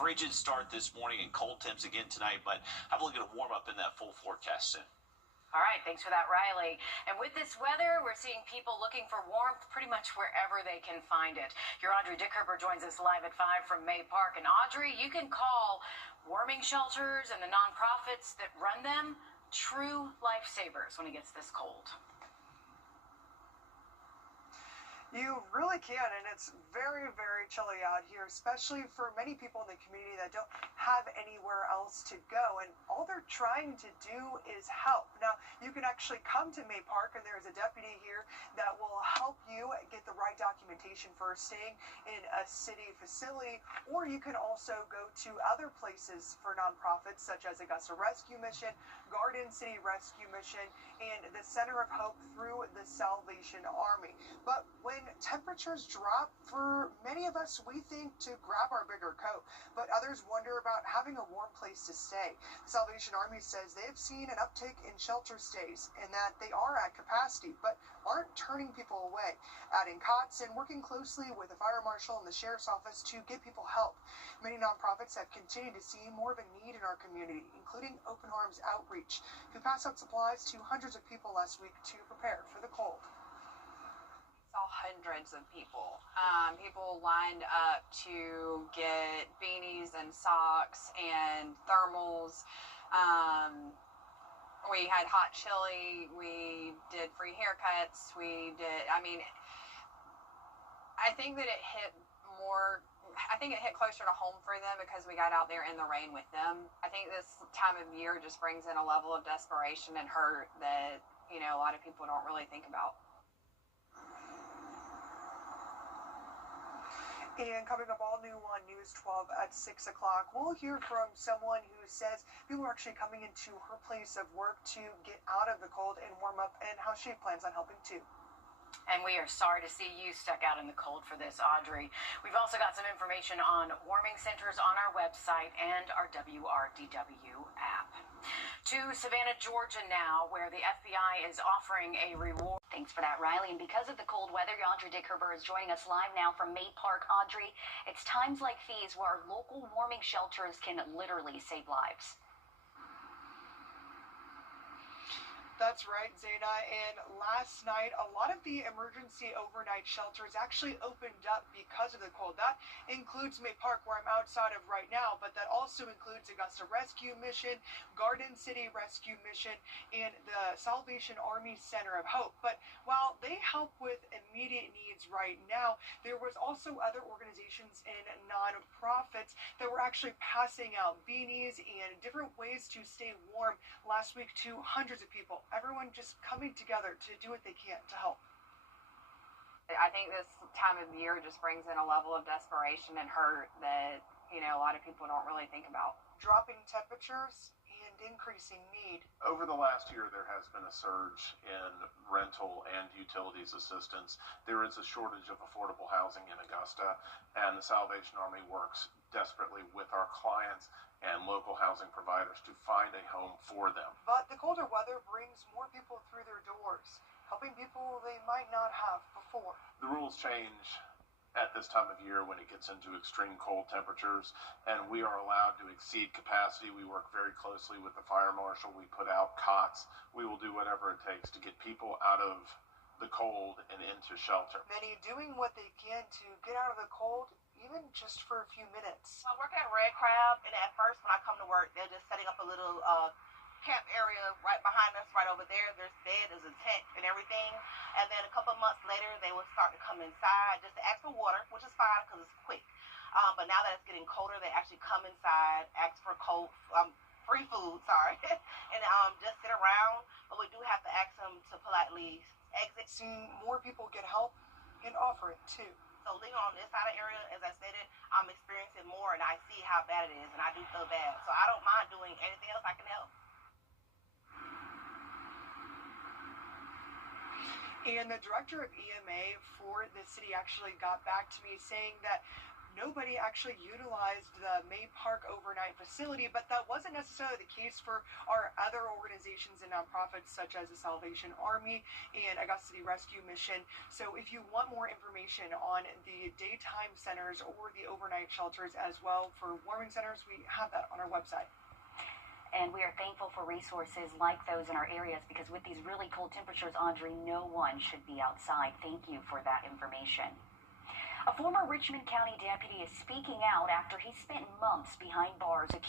Frigid start this morning and cold temps again tonight, but have a look at a warm up in that full forecast soon. All right, thanks for that, Riley. And with this weather, we're seeing people looking for warmth pretty much wherever they can find it. Your Audrey Dickerber joins us live at 5 from May Park. And Audrey, you can call warming shelters and the nonprofits that run them true lifesavers when it gets this cold. You really can, and it's very, very chilly out here, especially for many people in the community that don't have anywhere else to go, and all they're trying to do is help. Now, you can actually come to May Park, and there's a deputy here that will help you get the right documentation for staying in a city facility, or you can also go to other places for nonprofits such as Augusta Rescue Mission, Garden City Rescue Mission, and the Center of Hope through the Salvation Army. But when temperatures drop, for many of us, we think to grab our bigger coat, but others wonder about having a warm place to stay. The Salvation Army says they've seen an uptick in shelter stays and that they are at capacity, but aren't turning people away, adding cots and working closely with the fire marshal and the sheriff's office to get people help. Many nonprofits have continued to see more of a need in our community, including Open Arms Outreach, who passed out supplies to hundreds of people last week to prepare for the cold. Saw hundreds of people. People lined up to get beanies and socks and thermals. We had hot chili. We did free haircuts. I think that it hit more. I think it hit closer to home for them because we got out there in the rain with them. I think this time of year just brings in a level of desperation and hurt that, a lot of people don't really think about. And coming up all new on News 12 at 6 o'clock, we'll hear from someone who says people are actually coming into her place of work to get out of the cold and warm up, and how she plans on helping too. And we are sorry to see you stuck out in the cold for this, Audrey. We've also got some information on warming centers on our website and our WRDW app. To Savannah, Georgia now, where the FBI is offering a reward. Thanks for that, Riley. And because of the cold weather, your Audrey Dickerber is joining us live now from May Park. Audrey, it's times like these where our local warming shelters can literally save lives. That's right, Zaina. And last night, a lot of the emergency overnight shelters actually opened up because of the cold. That includes May Park, where I'm outside of right now, but that also includes Augusta Rescue Mission, Garden City Rescue Mission, and the Salvation Army Center of Hope. But while they help with immediate needs right now, there was also other organizations and nonprofits that were actually passing out beanies and different ways to stay warm last week to hundreds of people. Everyone just coming together to do what they can to help. I think this time of year just brings in a level of desperation and hurt that, a lot of people don't really think about. Dropping temperatures and increasing need. Over the last year, there has been a surge in rental and utilities assistance. There is a shortage of affordable housing in Augusta, and the Salvation Army works desperately with our clients and local housing providers to find a home for them. But the colder weather brings more people through their doors, helping people they might not have before. The rules change at this time of year when it gets into extreme cold temperatures, and we are allowed to exceed capacity. We work very closely with the fire marshal. We put out cots. We will do whatever it takes to get people out of the cold and into shelter. Many doing what they can to get out of the cold, even just for a few minutes. I work at Red Crab, and at first when I come to work, they're just setting up a little camp area right behind us, right over there. There's bed, there's a tent and everything. And then a couple of months later, they will start to come inside just to ask for water, which is fine because it's quick. But now that it's getting colder, they actually come inside, ask for free food, and just sit around. But we do have to ask them to politely exit. See more people get help and offer it too. So living on this side of the area, as I stated, I'm experiencing more and I see how bad it is, and I do feel bad. So I don't mind doing anything else I can help. And the director of EMA for the city actually got back to me saying that nobody actually utilized the May Park overnight facility, but that wasn't necessarily the case for our other organizations and nonprofits such as the Salvation Army and Augusta City Rescue Mission. So if you want more information on the daytime centers or the overnight shelters as well for warming centers, we have that on our website. And we are thankful for resources like those in our areas, because with these really cold temperatures, Audrey, no one should be outside. Thank you for that information. A former Richmond County deputy is speaking out after he spent months behind bars accused